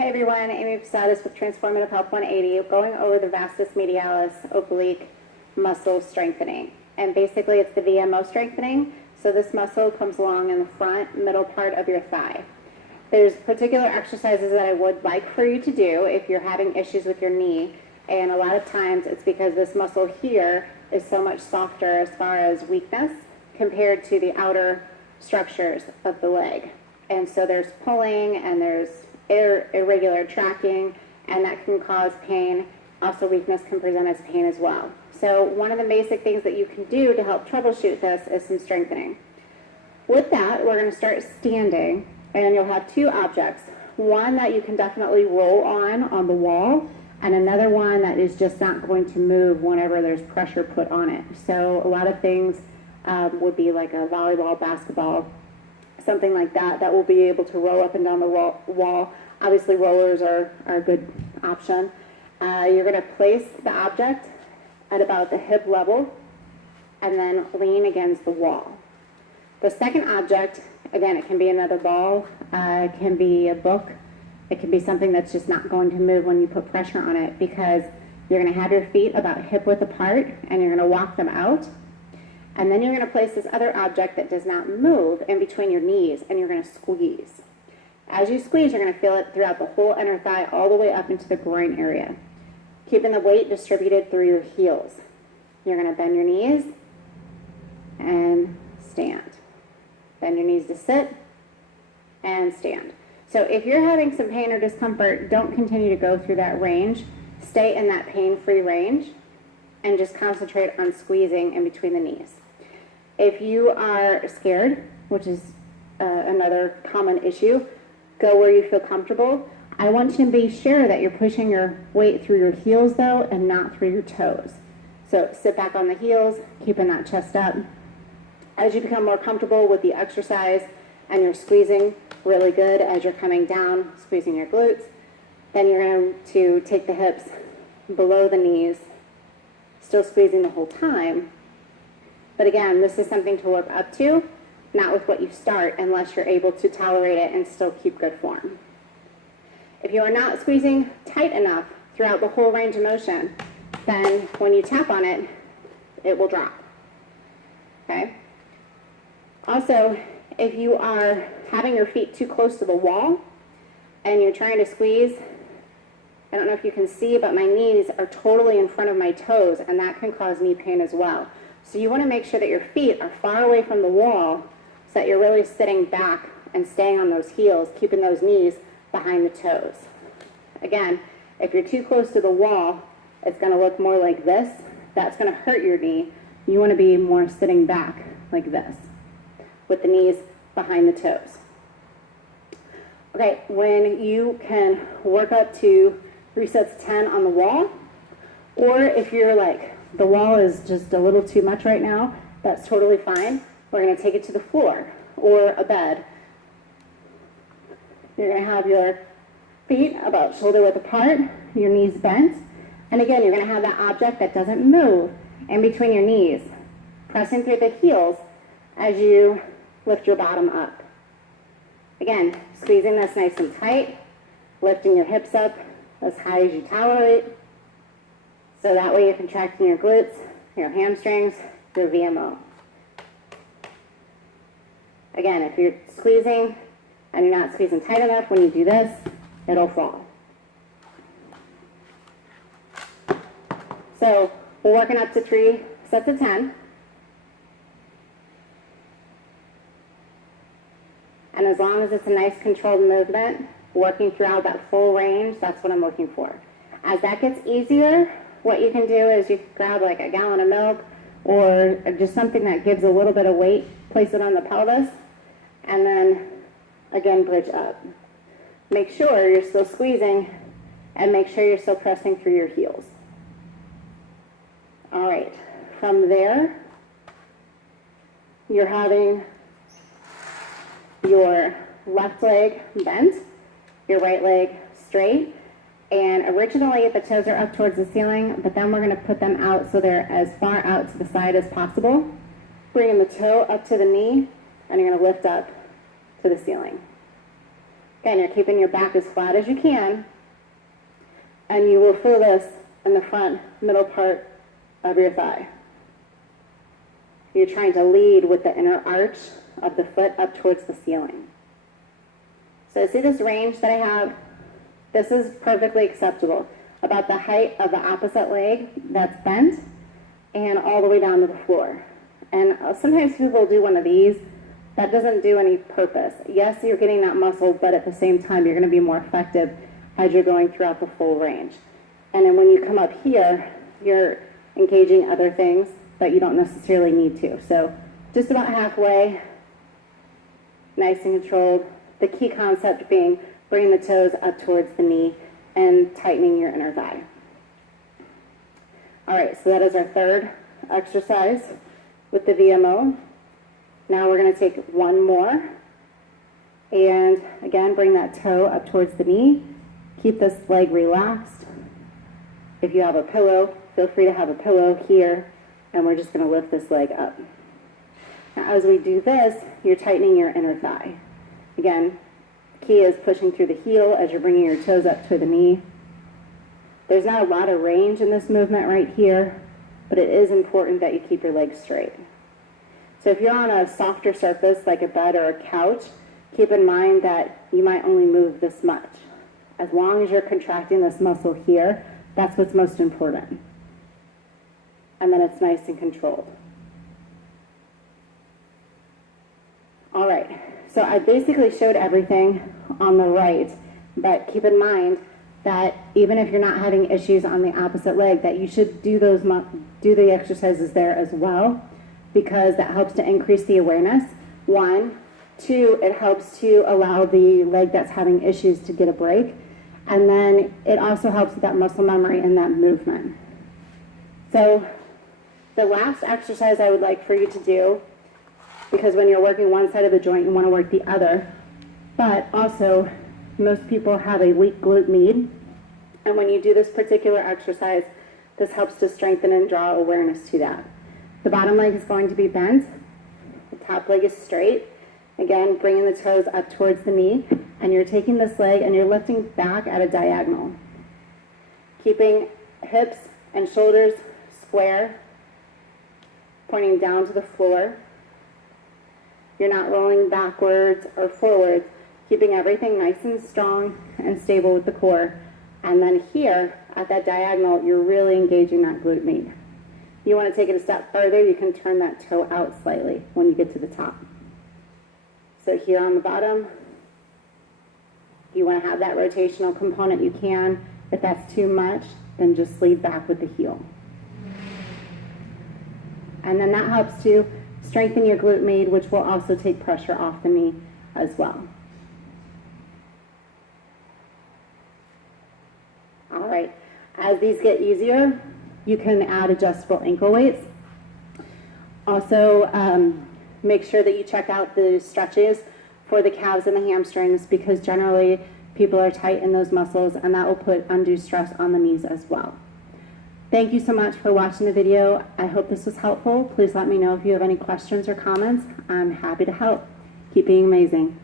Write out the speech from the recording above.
Hey everyone, Amy Posadas with Transformative Health 180, going over the vastus medialis oblique muscle strengthening. And basically it's the VMO strengthening. So this muscle comes along in the front, middle part of your thigh. There's particular exercises that I would like for you to do if you're having issues with your knee. And a lot of times it's because this muscle here is so much softer as far as weakness compared to the outer structures of the leg. And so there's pulling and there's irregular tracking, and that can cause pain. Also, weakness can present as pain as well. So one of the basic things that you can do to help troubleshoot this is some strengthening. With that, we're going to start standing, and you'll have two objects. One that you can definitely roll on the wall, and another one that is just not going to move whenever there's pressure put on it. So a lot of things would be like a volleyball, basketball, something like that, that will be able to roll up and down the wall. Obviously, rollers are a good option. You're going to place the object at about the hip level and then lean against the wall. The second object, again, it can be another ball, it can be a book, it can be something that's just not going to move when you put pressure on it, because you're going to have your feet about hip width apart and you're going to walk them out. And then you're going to place this other object that does not move in between your knees, and you're going to squeeze. As you squeeze, you're going to feel it throughout the whole inner thigh all the way up into the groin area, keeping the weight distributed through your heels. You're going to bend your knees and stand. Bend your knees to sit and stand. So if you're having some pain or discomfort, don't continue to go through that range. Stay in that pain-free range and just concentrate on squeezing in between the knees. If you are scared, which is another common issue, go where you feel comfortable. I want you to be sure that you're pushing your weight through your heels though, and not through your toes. So sit back on the heels, keeping that chest up. As you become more comfortable with the exercise and you're squeezing really good as you're coming down, squeezing your glutes, then you're going to take the hips below the knees, still squeezing the whole time. But again, this is something to work up to, not with what you start, unless you're able to tolerate it and still keep good form. If you are not squeezing tight enough throughout the whole range of motion, then when you tap on it, it will drop. Okay? Also, if you are having your feet too close to the wall and you're trying to squeeze, I don't know if you can see, but my knees are totally in front of my toes, and that can cause knee pain as well. So you want to make sure that your feet are far away from the wall so that you're really sitting back and staying on those heels, keeping those knees behind the toes. Again, if you're too close to the wall, it's going to look more like this. That's going to hurt your knee. You want to be more sitting back like this, with the knees behind the toes. Okay, when you can work up to 3 sets of 10 on the wall, or if you're like, the wall is just a little too much right now, that's totally fine. We're going to take it to the floor or a bed. You're going to have your feet about shoulder width apart, your knees bent, and again, you're going to have that object that doesn't move in between your knees, pressing through the heels as you lift your bottom up. Again, squeezing this nice and tight, lifting your hips up as high as you tolerate, so that way you're contracting your glutes, your hamstrings, your VMO. Again, if you're squeezing and you're not squeezing tight enough when you do this, it'll fall. So we're working up to 3 sets of 10. And as long as it's a nice controlled movement, working throughout that full range, that's what I'm looking for. As that gets easier, what you can do is you can grab like a gallon of milk or just something that gives a little bit of weight, place it on the pelvis, and then again bridge up. Make sure you're still squeezing and make sure you're still pressing through your heels. All right, from there, you're having your left leg bent, your right leg straight, and originally the toes are up towards the ceiling, but then we're going to put them out so they're as far out to the side as possible. Bringing the toe up to the knee, and you're going to lift up to the ceiling. Again, you're keeping your back as flat as you can, and you will feel this in the front middle part of your thigh. You're trying to lead with the inner arch of the foot up towards the ceiling. So see this range that I have? This is perfectly acceptable. About the height of the opposite leg that's bent and all the way down to the floor. And sometimes people do one of these. That doesn't do any purpose. Yes, you're getting that muscle, but at the same time, you're going to be more effective as you're going throughout the full range. And then when you come up here, you're engaging other things, but you don't necessarily need to. So just about halfway, nice and controlled. The key concept being bringing the toes up towards the knee and tightening your inner thigh. All right, so that is our third exercise with the VMO. Now we're going to take one more. And again, bring that toe up towards the knee. Keep this leg relaxed. If you have a pillow, feel free to have a pillow here. And we're just going to lift this leg up. Now as we do this, you're tightening your inner thigh. Again, the key is pushing through the heel as you're bringing your toes up to the knee. There's not a lot of range in this movement right here, but it is important that you keep your legs straight. So if you're on a softer surface like a bed or a couch, keep in mind that you might only move this much. As long as you're contracting this muscle here, that's what's most important. And then it's nice and controlled. All right, so I basically showed everything on the right, but keep in mind that even if you're not having issues on the opposite leg, that you should do the exercises there as well, because that helps to increase the awareness, one. Two, it helps to allow the leg that's having issues to get a break. And then it also helps with that muscle memory and that movement. So the last exercise I would like for you to do, because when you're working one side of the joint, you want to work the other, but also most people have a weak glute med. And when you do this particular exercise, this helps to strengthen and draw awareness to that. The bottom leg is going to be bent. The top leg is straight. Again, bringing the toes up towards the knee. And you're taking this leg and you're lifting back at a diagonal. Keeping hips and shoulders square, pointing down to the floor. You're not rolling backwards or forwards, keeping everything nice and strong and stable with the core. And then here, at that diagonal, you're really engaging that glute med. If you want to take it a step further, you can turn that toe out slightly when you get to the top. So here on the bottom, if you want to have that rotational component, you can. If that's too much, then just lead back with the heel. And then that helps to strengthen your glute med, which will also take pressure off the knee as well. All right, as these get easier, you can add adjustable ankle weights. Also, make sure that you check out the stretches for the calves and the hamstrings, because generally people are tight in those muscles and that will put undue stress on the knees as well. Thank you so much for watching the video. I hope this was helpful. Please let me know if you have any questions or comments. I'm happy to help. Keep being amazing.